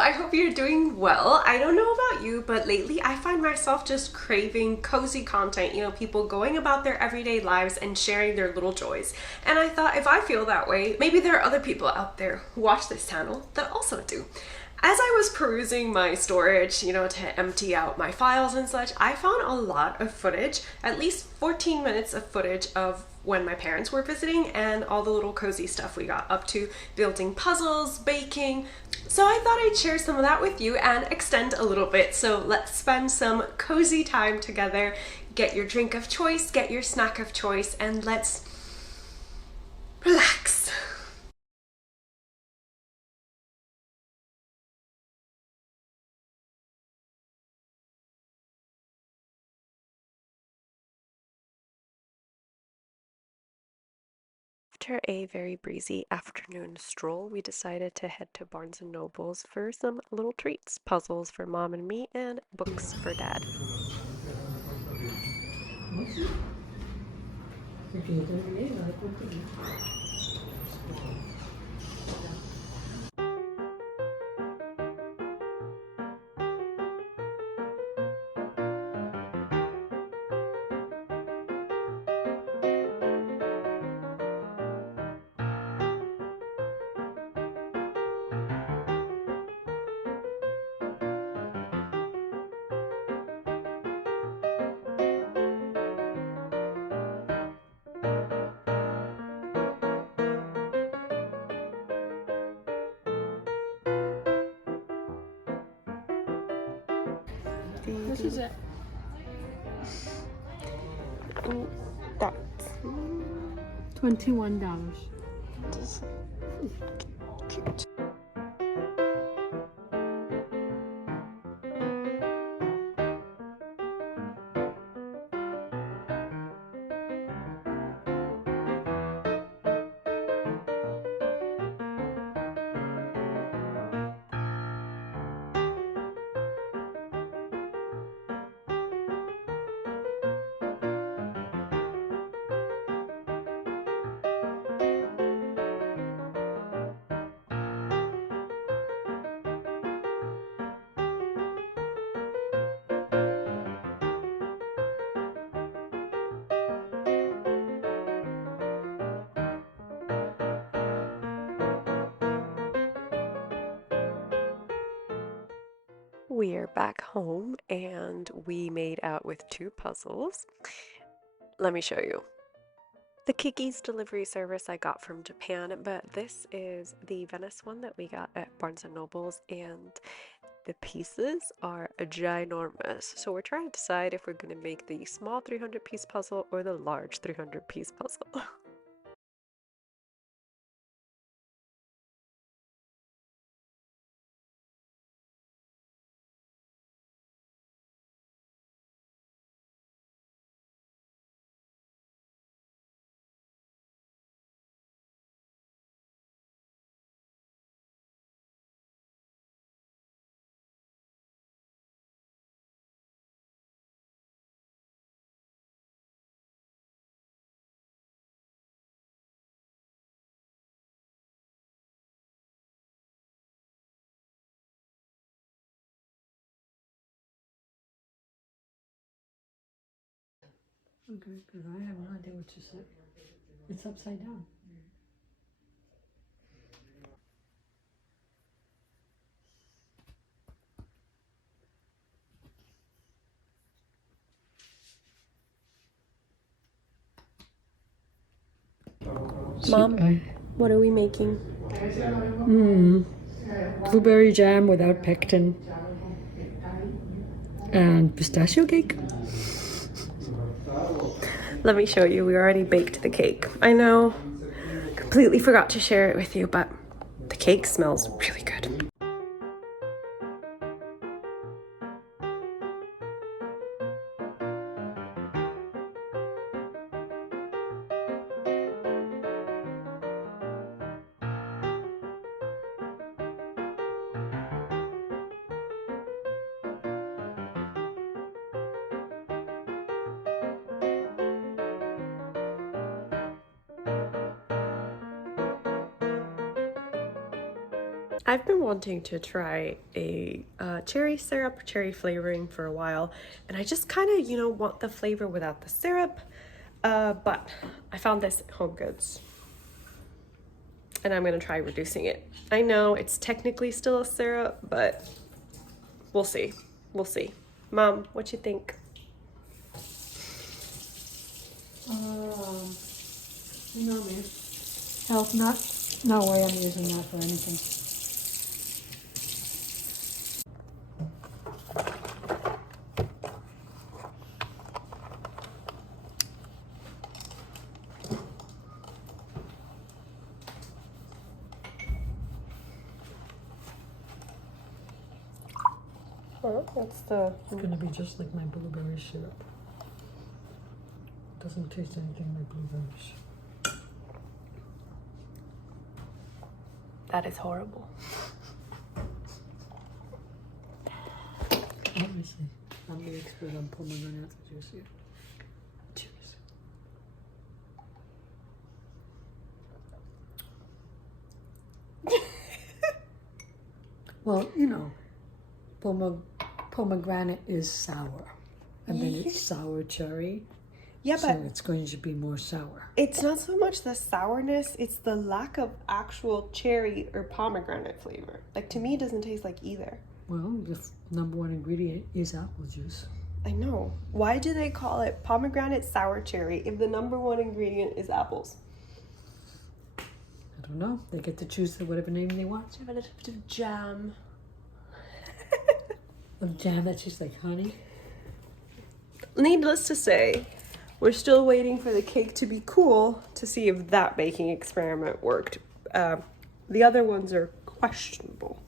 I hope you're doing well. I don't know about you, but lately I find myself just craving cozy content, people going about their everyday lives and sharing their little joys. And I thought if I feel that way, maybe there are other people out there who watch this channel that also do. As I was perusing my storage, to empty out my files and such, I found a lot of footage, at least 14 minutes of footage of when my parents were visiting and all the little cozy stuff we got up to, building puzzles, baking. So I thought I'd share some of that with you and extend a little bit. So let's spend some cozy time together. Get your drink of choice, get your snack of choice, and let's relax. After a very breezy afternoon stroll, we decided to head to Barnes& and Noble's for some little treats, puzzles for mom and me, and books for dad. This is it. That's $21. cute. We're back home and we made out with two puzzles. Let me show you. The Kiki's delivery service I got from Japan, but this is the Venice one that we got at Barnes& and Noble's, and the pieces are ginormous. So we're trying to decide if we're going to make the small 300-piece puzzle or the large 300-piece puzzle. Okay, because I have no idea what you said. It's upside down. Mom, what are we making? Blueberry jam without pectin and pistachio cake. Let me show you. We already baked the cake. I know, completely forgot to share it with you, but the cake smells really good. I've been wanting to try a cherry syrup, cherry flavoring for a while, and I just kind of, want the flavor without the syrup. But I found this at Home Goods, and I'm gonna try reducing it. I know it's technically still a syrup, but we'll see. We'll see. Mom, what you think? You know me. Health nut? No way I'm using that for anything. Oh, that's the. It's gonna be just like my blueberry syrup. Doesn't taste anything like blueberries. That is horrible. Obviously, I'm the expert on pomegranate juice here. Cheers. Well, you know, pomegranate is sour, and then it's sour cherry. Yeah, So but it's going to be more sour. it's not so much the sourness, it's the lack of actual cherry or pomegranate flavor. Like, to me, it doesn't taste like either. Well, the number one ingredient is apple juice. I know. Why do they call it pomegranate sour cherry if the number one ingredient is apples? I don't know. They get to choose whatever name they want. Have a little bit of jam. A jam that's just like honey. Needless to say, we're still waiting for the cake to be cool to see if that baking experiment worked. The other ones are questionable.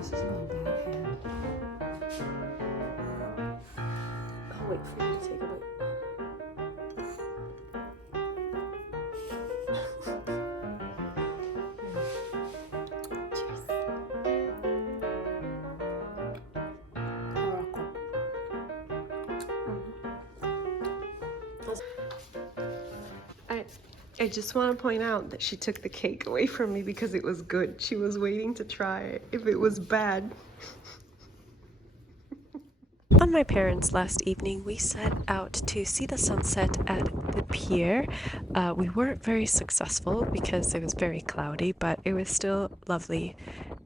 This is my bad hand. I'll wait for you to take a bite. I just want to point out that she took the cake away from me because it was good. She was waiting to try it if it was bad. On my parents' last evening, we set out to see the sunset at the pier. We weren't very successful because it was very cloudy, but it was still a lovely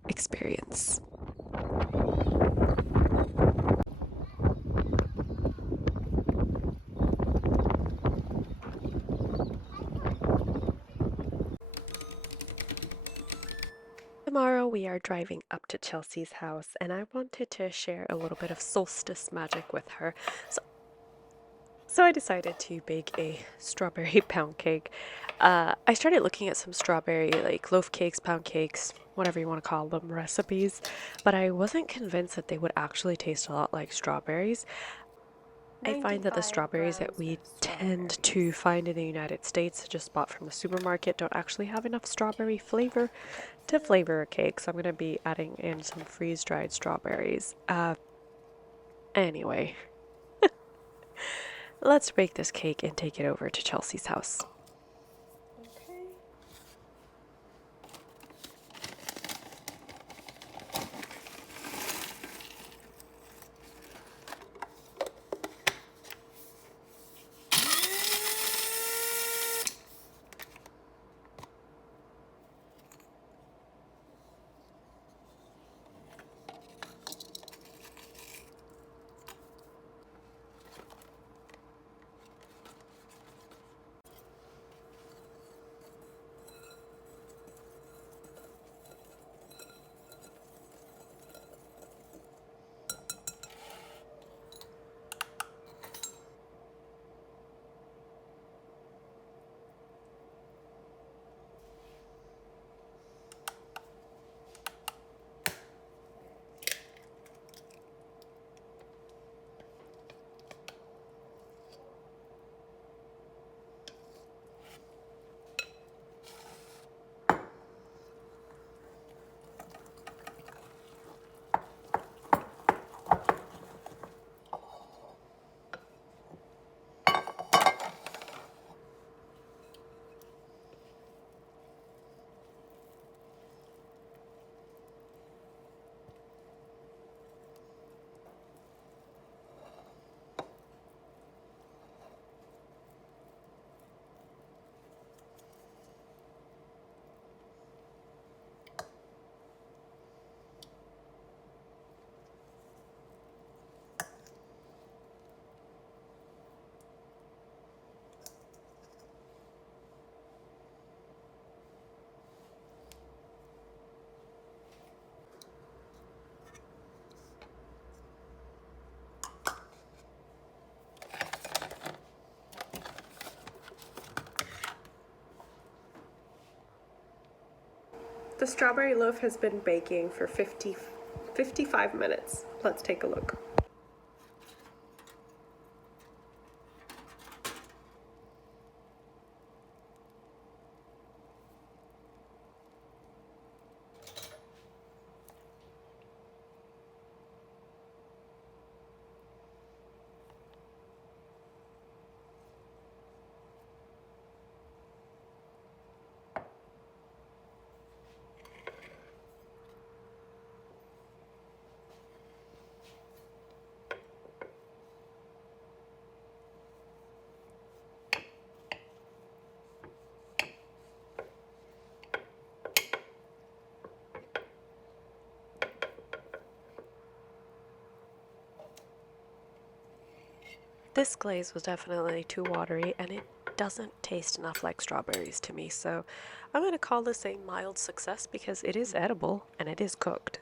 experience. Tomorrow we are driving up to Chelsea's house, and I wanted to share a little bit of solstice magic with her. So I decided to bake a strawberry pound cake. I started looking at some strawberry, like loaf cakes, pound cakes, whatever you want to call them, recipes, but I wasn't convinced that they would actually taste a lot like strawberries. I find that the strawberries that we tend to find in the United States, just bought from the supermarket, don't actually have enough strawberry flavor to flavor a cake, so I'm going to be adding in some freeze-dried strawberries. Anyway, let's bake this cake and take it over to Chelsea's house. Okay. The strawberry loaf has been baking for 55 minutes. Let's take a look. This glaze was definitely too watery, and it doesn't taste enough like strawberries to me, so I'm going to call this a mild success because it is edible and it is cooked.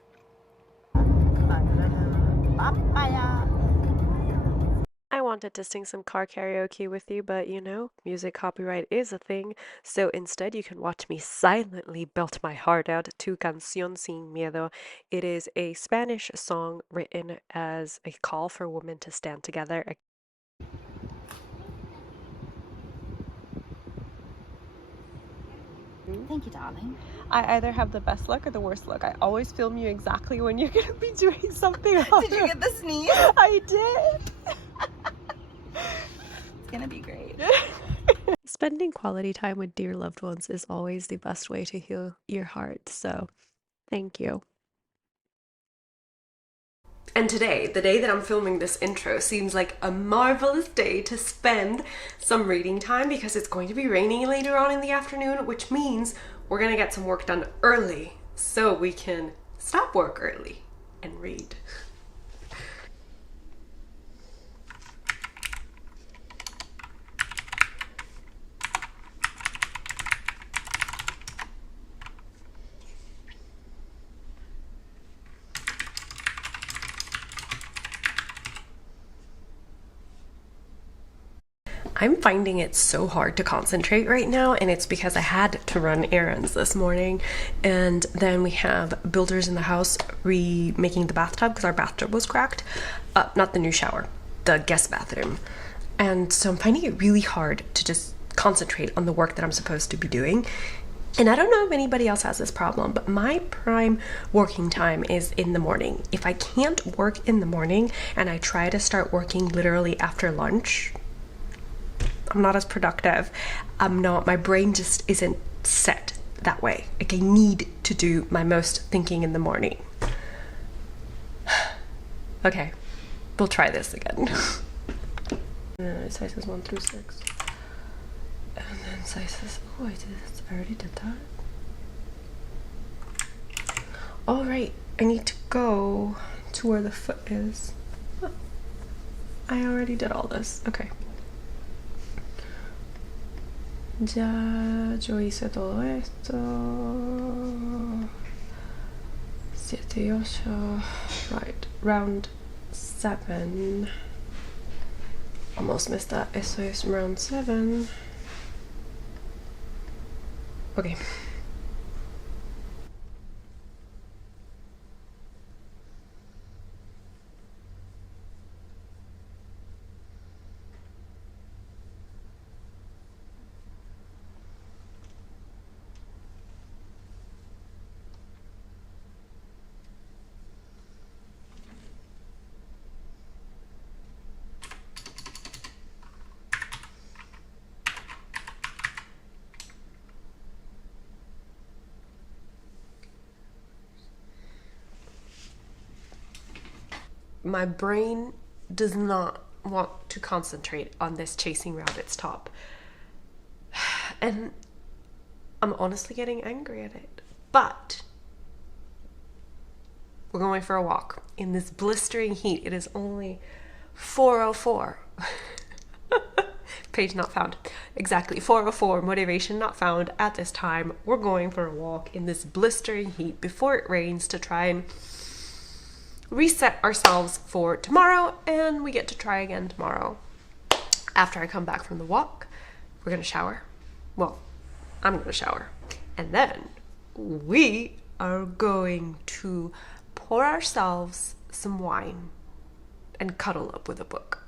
I wanted to sing some car karaoke with you, but you know, music copyright is a thing, so instead you can watch me silently belt my heart out to Canción Sin Miedo. It is a Spanish song written as a call for women to stand together. Thank you, darling. I either have the best luck or the worst luck. I always film you exactly when you're gonna be doing something else. Did you get the sneeze? I did. It's gonna be great. Spending quality time with dear loved ones is always the best way to heal your heart, so thank you. And today, the day that I'm filming this intro, seems like a marvelous day to spend some reading time because it's going to be raining later on in the afternoon, which means we're gonna get some work done early so we can stop work early and read. I'm finding it so hard to concentrate right now, and it's because I had to run errands this morning, and then we have builders in the house remaking the bathtub because our bathtub was cracked. Not the new shower, the guest bathroom. And so I'm finding it really hard to just concentrate on the work that I'm supposed to be doing. And I don't know if anybody else has this problem, but my prime working time is in the morning. If I can't work in the morning and I try to start working literally after lunch, I'm not as productive. My brain just isn't set that way. Like, I need to do my most thinking in the morning. Okay, we'll try this again. Sizes 1 through 6. And then sizes, oh, I already did that. All right, I need to go to where the foot is. I already did all this, okay. Ya yo hice todo esto. 7 y 8. Right, round 7. Almost missed that. Eso es round 7. Okay. My brain does not want to concentrate on this chasing rabbit's top. And I'm honestly getting angry at it. But we're going for a walk in this blistering heat. It is only 4:04. Page not found. Exactly, 4:04, motivation not found at this time. We're going for a walk in this blistering heat before it rains to try and reset ourselves for tomorrow, and we get to try again tomorrow. After I come back from the walk, we're gonna shower. Well, I'm gonna shower, and then we are going to pour ourselves some wine and cuddle up with a book.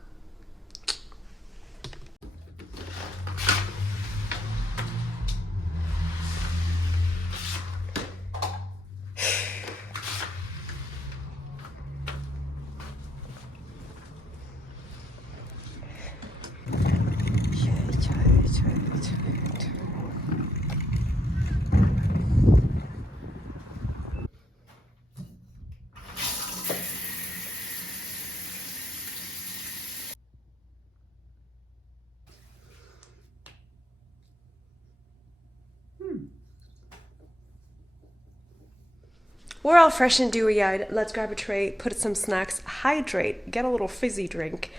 We're all fresh and dewy-eyed. Let's grab a tray, put some snacks, hydrate, get a little fizzy drink,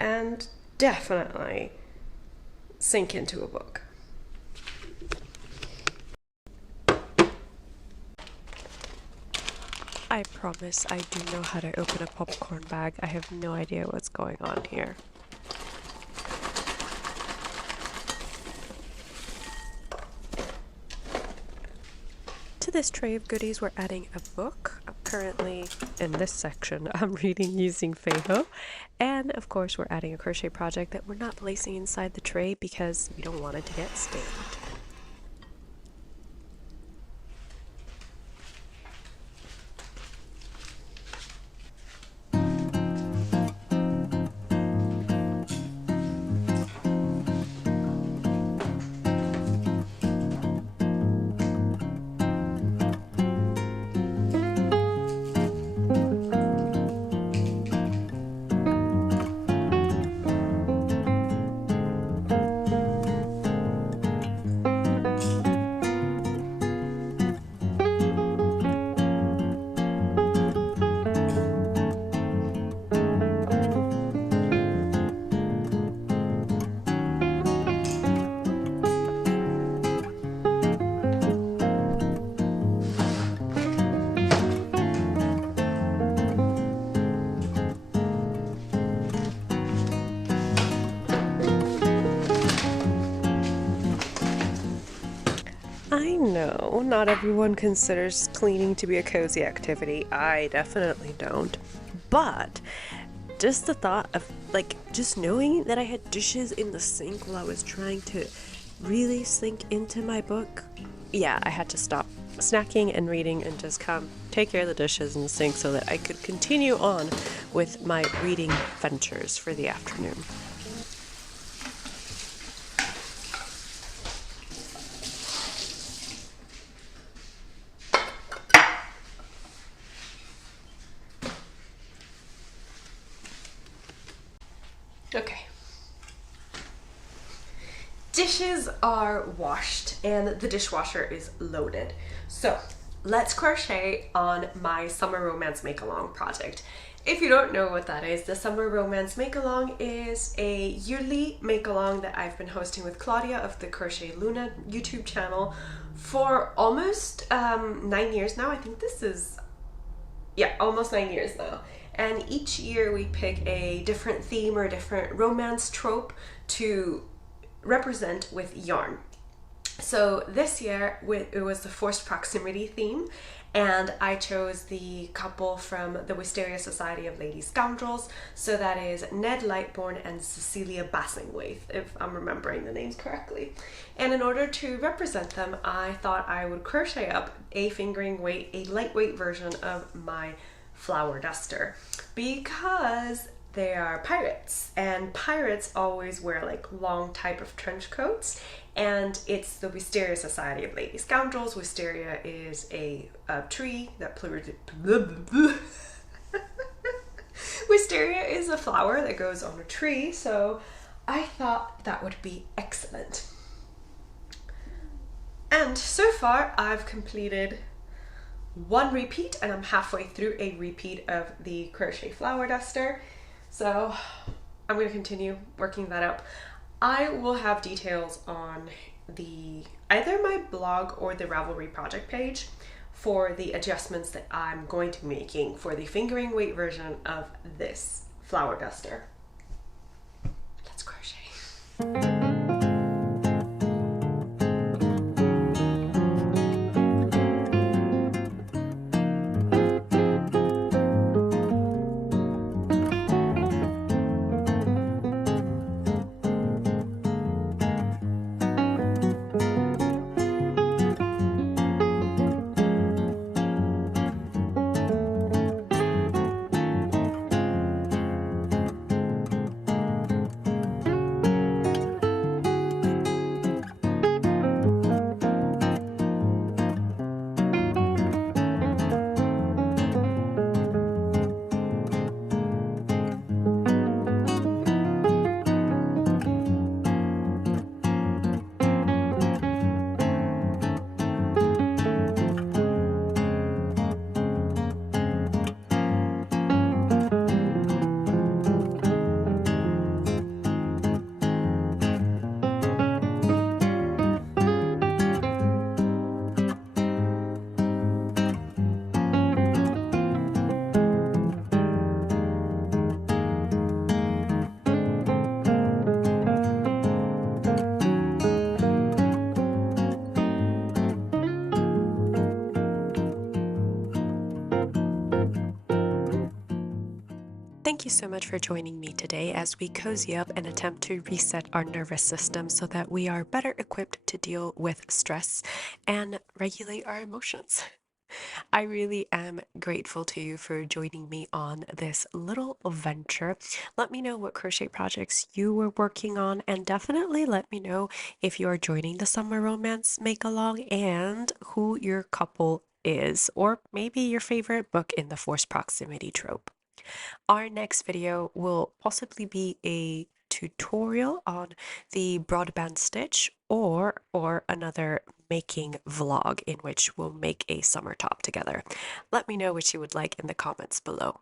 and definitely sink into a book. I promise I do know how to open a popcorn bag. I have no idea what's going on here. To this tray of goodies, we're adding a book. Currently, in this section, I'm reading using Feiho. And of course, we're adding a crochet project that we're not placing inside the tray because we don't want it to get stained. I know not everyone considers cleaning to be a cozy activity. I definitely don't. But just the thought of just knowing that I had dishes in the sink while I was trying to really sink into my book. Yeah, I had to stop snacking and reading and just come take care of the dishes in the sink so that I could continue on with my reading ventures for the afternoon. Okay. Dishes are washed and the dishwasher is loaded. So let's crochet on my Summer Romance Make-Along project. If you don't know what that is, the Summer Romance Make-Along is a yearly make-along that I've been hosting with Claudia of the Crochet Luna YouTube channel for almost 9 years now. I think this is, yeah, almost 9 years now. And each year we pick a different theme or a different romance trope to represent with yarn. So this year it was the forced proximity theme, and I chose the couple from the Wisteria Society of Lady Scoundrels. So that is Ned Lightbourne and Cecilia Bassingwaith, if I'm remembering the names correctly. And in order to represent them, I thought I would crochet up a fingering weight, a lightweight version of my flower duster, because they are pirates, and pirates always wear like long type of trench coats, and it's the Wisteria Society of Lady Scoundrels. Wisteria is a tree that Wisteria is a flower that goes on a tree, so I thought that would be excellent. And so far I've completed one repeat, and I'm halfway through a repeat of the crochet flower duster. So I'm going to continue working that up. I will have details on either my blog or the Ravelry project page for the adjustments that I'm going to be making for the fingering weight version of this flower duster. Let's crochet. Thank you so much for joining me today as we cozy up and attempt to reset our nervous system so that we are better equipped to deal with stress and regulate our emotions. I really am grateful to you for joining me on this little venture. Let me know what crochet projects you were working on, and definitely let me know if you're joining the Summer Romance Make Along and who your couple is, or maybe your favorite book in the forced proximity trope. Our next video will possibly be a tutorial on the broadband stitch or another making vlog in which we'll make a summer top together. Let me know what you would like in the comments below.